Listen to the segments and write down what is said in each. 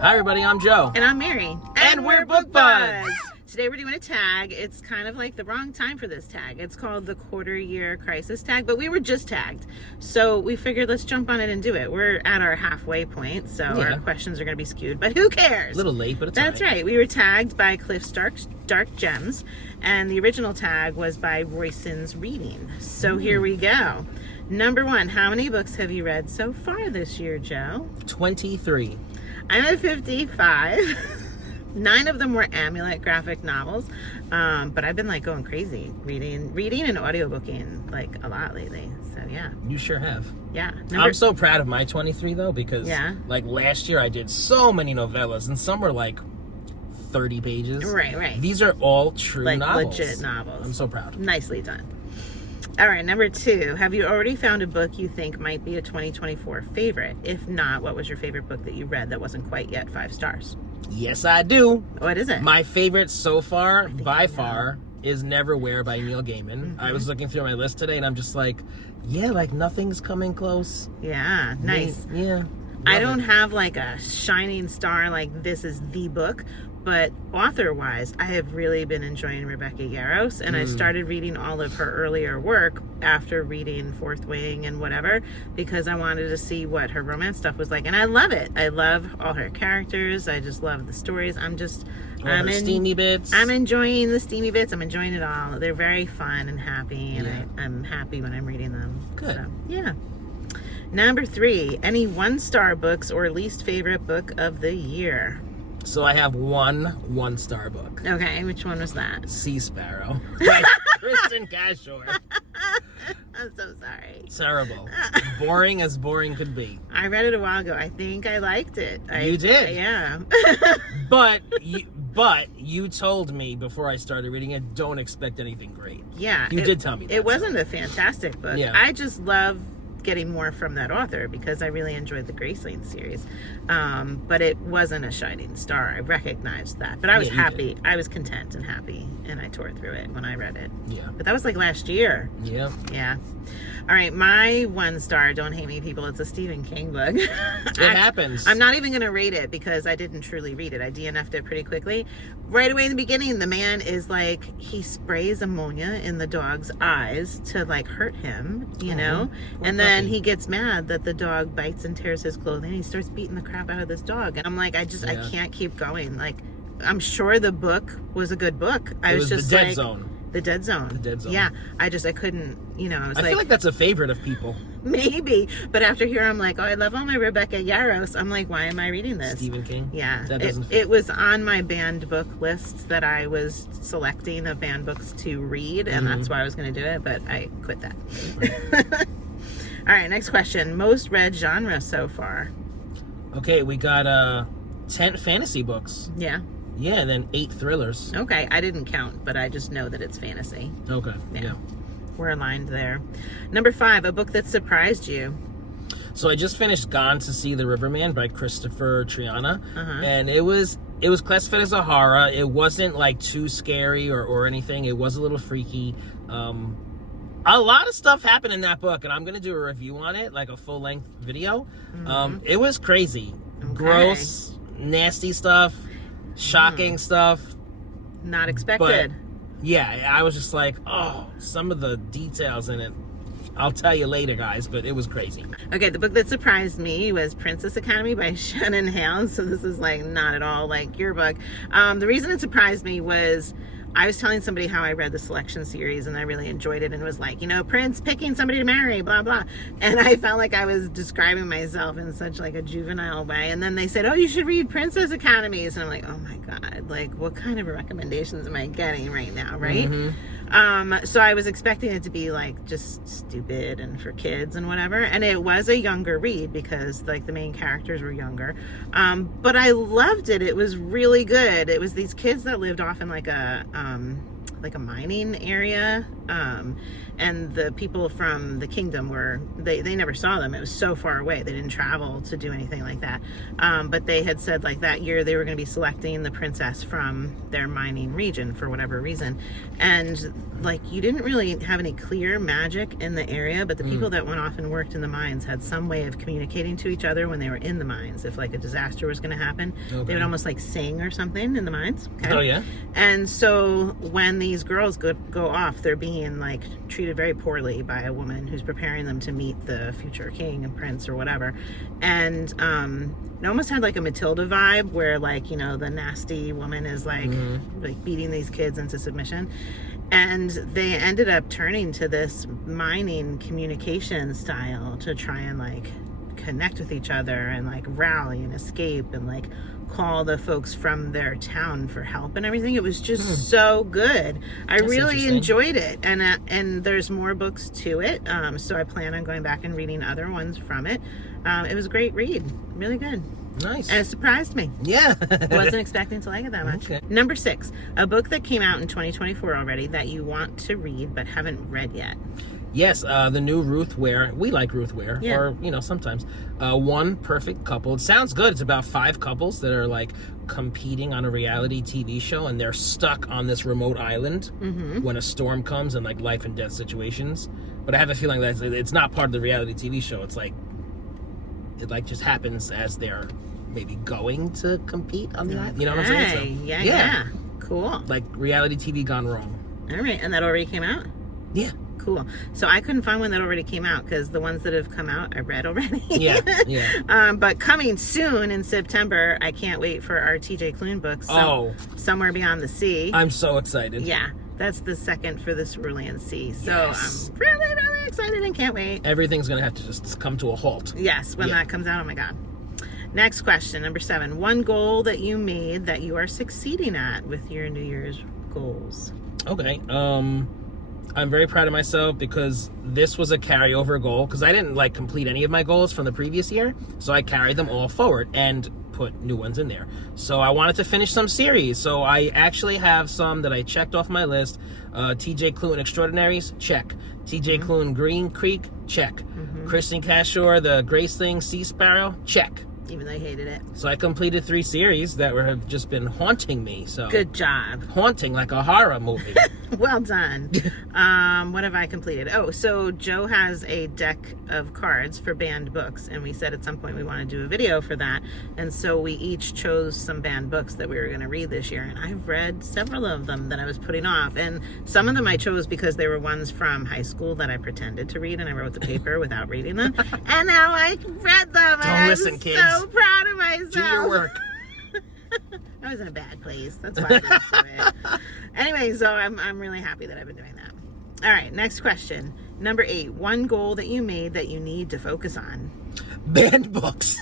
Hi everybody, I'm Joe. And I'm Mary. And we're Book Buds. Today we're doing a tag. It's kind of like the wrong time for this tag. It's called the quarter year crisis tag, but we were just tagged. So we figured let's jump on it and do it. We're at our halfway point, so our questions are going to be skewed, but who cares? A little late, but it's That's right. We were tagged by Cliff's Dark Gems, and the original tag was by Royson's Reading. So here we go. Number 1, how many books have you read so far this year, Joe? 23. I'm at 55. 9 of them were Amulet graphic novels, but I've been like going crazy reading and audiobooking like a lot lately. So yeah. You sure have. Yeah. I'm so proud of my 23 though, because like last year I did so many novellas and some were like 30 pages. Right. These are all true like novels. Legit novels. I'm so proud. Nicely done. All right, number 2. Have you already found a book you think might be a 2024 favorite? If not, what was your favorite book that you read that wasn't quite yet 5 stars? Yes, I do. What is it? My favorite so far, by far, is Neverwhere by Neil Gaiman. I was looking through my list today and I'm just like, yeah, like nothing's coming close. Yeah, nice. Yeah. I don't have like a shining star, like this is the book, but author-wise, I have really been enjoying Rebecca Yarros, and I started reading all of her earlier work after reading Fourth Wing and whatever, because I wanted to see what her romance stuff was like, and I love it. I love all her characters. I just love the stories. Steamy bits. I'm enjoying the steamy bits. I'm enjoying it all. They're very fun and happy, and I'm happy when I'm reading them. Good. So, yeah. Number 3, any 1-star books or least favorite book of the year? So I have one star book. Okay, which one was that? Sea Sparrow by Kristen Cashore. I'm so sorry. Terrible. Boring as boring could be. I read it a while ago. I think I liked it. You did? Yeah. But you told me before I started reading it, don't expect anything great. Yeah. You did tell me that. It wasn't a fantastic book. Yeah. I just love getting more from that author because I really enjoyed the Graceland series. But it wasn't a shining star. I recognized that. But I was happy. I was content and happy, and I tore through it when I read it. Yeah. But that was like last year. Yeah. Yeah. All right, my 1-star, don't hate me people, it's a Stephen King book. It happens. I'm not even going to rate it because I didn't truly read it. I DNF'd it pretty quickly. Right away in the beginning, the man is like, he sprays ammonia in the dog's eyes to like hurt him, you know? And then he gets mad that the dog bites and tears his clothing. And he starts beating the crap out of this dog. And I'm like, I can't keep going. Like, I'm sure the book was a good book. I was just The Dead like, Zone. The Dead Zone. The Dead Zone. Yeah, I couldn't, you know. I feel like that's a favorite of people. Maybe, but after here, I'm like, oh, I love all my Rebecca Yarros. I'm like, why am I reading this? Stephen King? Yeah. That doesn't it was on my banned book list that I was selecting of banned books to read, and that's why I was going to do it, but I quit that. All right, next question. Most read genre so far? Okay, we got 10 fantasy books. Yeah. Yeah, and then 8 thrillers. Okay, I didn't count, but I just know that it's fantasy. Okay, yeah. We're aligned there. Number 5, a book that surprised you. So I just finished Gone to See the Riverman by Christopher Triana, and it was classified as a horror. It wasn't like too scary or anything. It was a little freaky. A lot of stuff happened in that book, and I'm gonna do a review on it, like a full-length video. It was crazy, gross, nasty stuff. Shocking stuff. Not expected. But, yeah, I was just like, oh, some of the details in it. I'll tell you later, guys, but it was crazy. Okay, the book that surprised me was Princess Academy by Shannon Hale. So this is like not at all like your book. The reason it surprised me was I was telling somebody how I read the Selection series and I really enjoyed it, and it was like, you know, Prince picking somebody to marry, blah, blah. And I felt like I was describing myself in such like a juvenile way. And then they said, oh, you should read Princess Academies. And I'm like, oh my God, like what kind of recommendations am I getting right now, right? So I was expecting it to be like just stupid and for kids and whatever. And it was a younger read because like the main characters were younger. But I loved it. It was really good. It was these kids that lived off in like a like a mining area, and the people from the kingdom they never saw them. It was so far away, they didn't travel to do anything like that, but they had said like that year they were going to be selecting the princess from their mining region for whatever reason. And like, you didn't really have any clear magic in the area, but the people that went off and worked in the mines had some way of communicating to each other when they were in the mines. If like a disaster was going to happen, they would almost like sing or something in the mines. Okay? Oh yeah. And so when these girls go off, they're being like treated very poorly by a woman who's preparing them to meet the future king and prince or whatever. And it almost had like a Matilda vibe, where like, you know, the nasty woman is like beating these kids into submission. And they ended up turning to this mining communication style to try and like connect with each other and like rally and escape and like call the folks from their town for help and everything. It was just so good. I really enjoyed it. And there's more books to it. So I plan on going back and reading other ones from it. It was a great read. Really good. Nice. And it surprised me. Yeah. Wasn't expecting to like it that much. Okay. Number 6, a book that came out in 2024 already that you want to read but haven't read yet. Yes, the new Ruth Ware. We like Ruth Ware, or, you know, sometimes. One Perfect Couple. It sounds good. It's about 5 couples that are, like, competing on a reality TV show, and they're stuck on this remote island when a storm comes and, like, life and death situations. But I have a feeling that it's not part of the reality TV show. It's, like, it, like, just happens as they're maybe going to compete on the island. You know what I'm saying? So, yeah. Cool. Like, reality TV gone wrong. All right. And that already came out? Yeah. Cool. So I couldn't find one that already came out, because the ones that have come out I read already. Yeah. But coming soon in September, I can't wait for our TJ Klune book, Somewhere Beyond the Sea. I'm so excited. Yeah. That's the second for the Cerulean Sea. So I'm really, really excited and can't wait. Everything's going to have to just come to a halt. Yes, when that comes out. Oh my God. Next question, number 7. One goal that you made that you are succeeding at with your New Year's goals. Okay. I'm very proud of myself because this was a carryover goal, because I didn't like complete any of my goals from the previous year, so I carried them all forward and put new ones in there. So I wanted to finish some series, so I actually have some that I checked off my list. TJ Klune Extraordinaries, check. TJ Klune Green Creek, check. Kristen Cashore, The Grace Thing, Sea Sparrow, check. Even though I hated it. So I completed 3 series that have just been haunting me. So good job. Haunting like a horror movie. Well done. What have I completed? Oh, so Joe has a deck of cards for banned books, and we said at some point we want to do a video for that. And so we each chose some banned books that we were going to read this year, and I've read several of them that I was putting off. And some of them I chose because they were ones from high school that I pretended to read, and I wrote the paper without reading them. And now I read them. Don't listen, kids. So proud of myself. Do your work. I was in a bad place. That's why I didn't do it. Anyway, so I'm really happy that I've been doing that. All right, next question. Number 8. One goal that you made that you need to focus on. Banned books.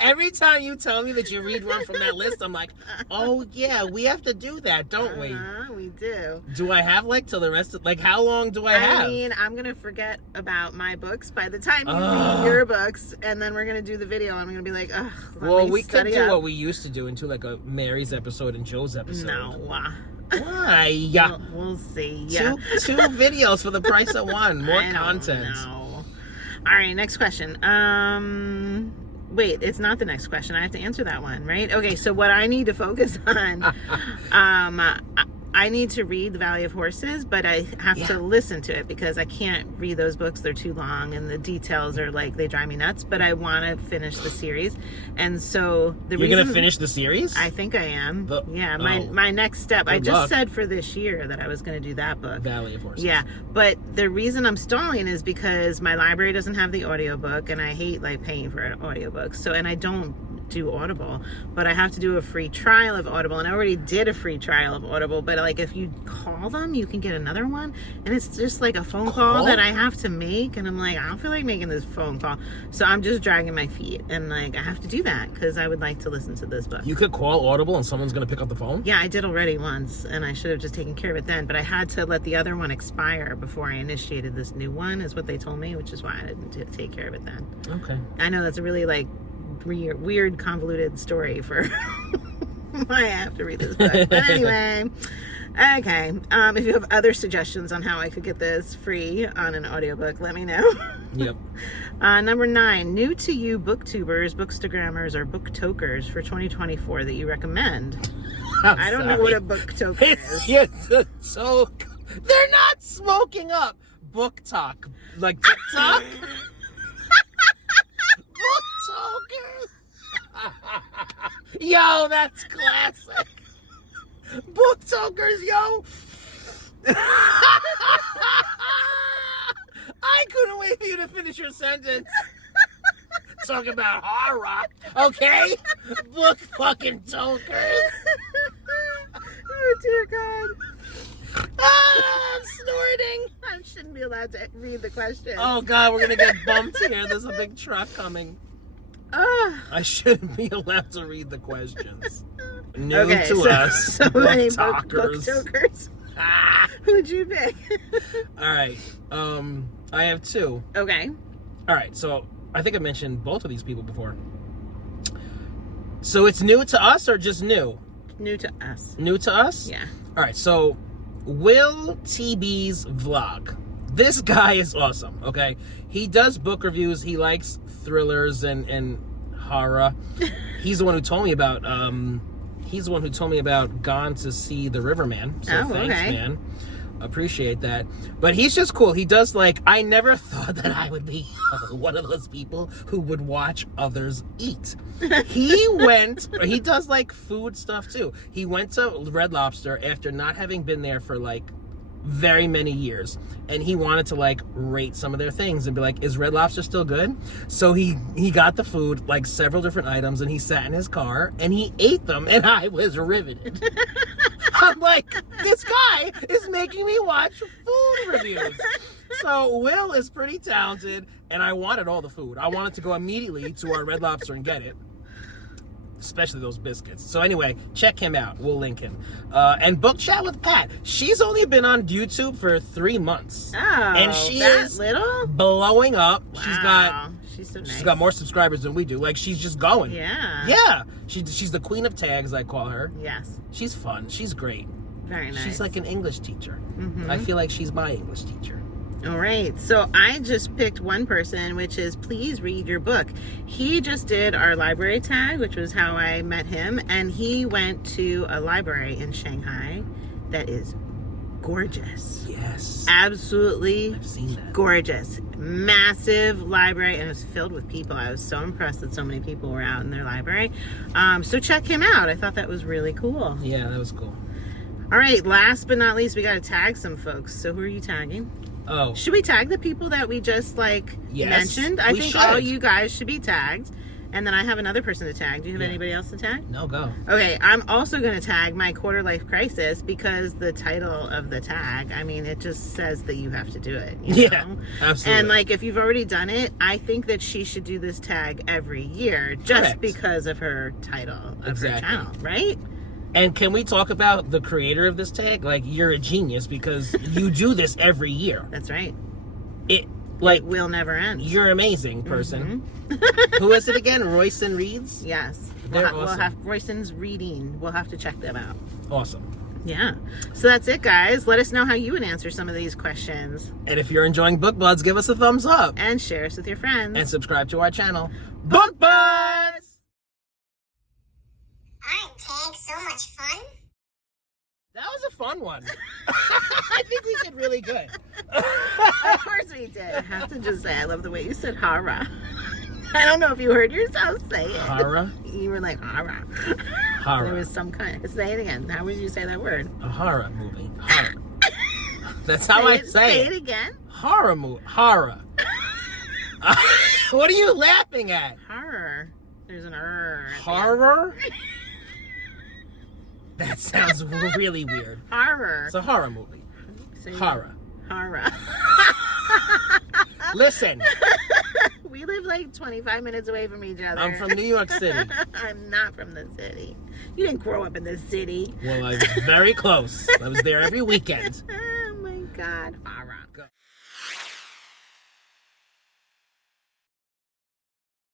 Every time you tell me that you read one from that list, I'm like, oh yeah, we have to do that, don't we? We do. Do I have like till the rest of, like, how long do I have? I mean, I'm going to forget about my books by the time you read your books, and then we're going to do the video, and I'm going to be like, ugh. Well, we could do what we used to do into like a Mary's episode and Joe's episode. No. Why? We'll see. Yeah. Two videos for the price of one. More content. No. All right, next question. Wait, it's not the next question. I have to answer that one, right? Okay, so what I need to focus on, I need to read The Valley of Horses, but I have to listen to it because I can't read those books. They're too long and the details are like, they drive me nuts, but I want to finish the series. And so You're going to finish the series? I think I am. My next step, I just said for this year that I was going to do that book. Valley of Horses. Yeah, but the reason I'm stalling is because my library doesn't have the audiobook, and I hate like paying for an audiobook. So, and I don't do Audible, but I have to do a free trial of Audible, and I already did a free trial of Audible, but like if you call them you can get another one, and it's just like a phone call that I have to make, and I'm like, I don't feel like making this phone call, so I'm just dragging my feet, and like I have to do that because I would like to listen to this book. You could call Audible and someone's gonna pick up the phone? Yeah, I did already once, and I should have just taken care of it then, but I had to let the other one expire before I initiated this new one, is what they told me, which is why I didn't take care of it then. Okay. I know that's a really like weird convoluted story for I have to read this book. But anyway, okay. If you have other suggestions on how I could get this free on an audiobook, let me know. Yep. Number 9, new to you booktubers, bookstagramers, or booktokers for 2024 that you recommend. I don't know what a booktoker is. So they're not smoking up book talk like TikTok. Booktokers. Yo, that's classic. Booktokers, yo. I couldn't wait for you to finish your sentence. Talk about horror, okay? Book fucking tokers. Oh dear God. I'm snorting. I shouldn't be allowed to read the question. Oh God, we're gonna get bumped here. There's a big truck coming. I shouldn't be allowed to read the questions. New to us, so many booktokers. Booktokers. Who'd you pick? All right. I have 2. Okay. All right. So I think I mentioned both of these people before. So it's new to us or just new? New to us. New to us? Yeah. All right. So Will TB's vlog. This guy is awesome. Okay. He does book reviews. He likes thrillers and horror. He's the one who told me about Gone to See the Riverman. So thanks, man. Appreciate that. But he's just cool. He does I never thought that I would be one of those people who would watch others eat. He does food stuff too. He went to Red Lobster after not having been there for very many years, and he wanted to rate some of their things and be like, is Red Lobster still good? So he got the food, several different items, and he sat in his car and he ate them, and I was riveted. I'm like, this guy is making me watch food reviews. So Will is pretty talented, and I wanted all the food. I wanted to go immediately to our Red Lobster and get it. Especially those biscuits. So anyway, check him out. We'll link him. And Book Chat with Pat. She's only been on YouTube for 3 months. Oh, and she that is little? Blowing up. Wow. She's so nice. She's got more subscribers than we do. She's just going. Yeah. Yeah. She's the queen of tags, I call her. Yes. She's fun. She's great. Very nice. She's like an English teacher. Mm-hmm. I feel like she's my English teacher. All right, so I just picked one person, which is Please Read Your Book. He just did our library tag, which was how I met him, and he went to a library in Shanghai that is gorgeous. Yes. Absolutely I've seen that. Gorgeous. Massive library, and it was filled with people. I was so impressed that so many people were out in their library. So check him out. I thought that was really cool. Yeah, that was cool. All right, last but not least, we got to tag some folks. So who are you tagging? Oh. Should we tag the people that we just mentioned? I think all you guys should be tagged. And then I have another person to tag. Do you have anybody else to tag? No, go. Okay, I'm also going to tag My Quarter Life Crisis because the title of the tag, it just says that you have to do it. You know? Absolutely. And if you've already done it, I think that she should do this tag every year just because of her title of her channel, right? And can we talk about the creator of this tag? You're a genius because you do this every year. That's right. It will never end. You're an amazing person. Mm-hmm. Who is it again? Royson Reads? Yes. They're we'll have Royson's Reading. We'll have to check them out. Awesome. Yeah. So that's it, guys. Let us know how you would answer some of these questions. And if you're enjoying Book Buds, give us a thumbs up. And share us with your friends. And subscribe to our channel. Book Buds! Aren't tags so much fun? That was a fun one. I think we did really good. Of course we did. I have to just say, I love the way you said horror. I don't know if you heard yourself say it. Horror? You were like, horror. Horror. There was some kind. Say it again. How would you say that word? A horror movie. Horror. That's how I say it. Say it again. Horror movie. Horror. What are you laughing at? Horror. There's an R. Horror? That sounds really weird. Horror. It's a horror movie. Horror. Horror. Listen. We live 25 minutes away from each other. I'm from New York City. I'm not from the city. You didn't grow up in the city. Well, I was very close. I was there every weekend. Oh my God. Horror.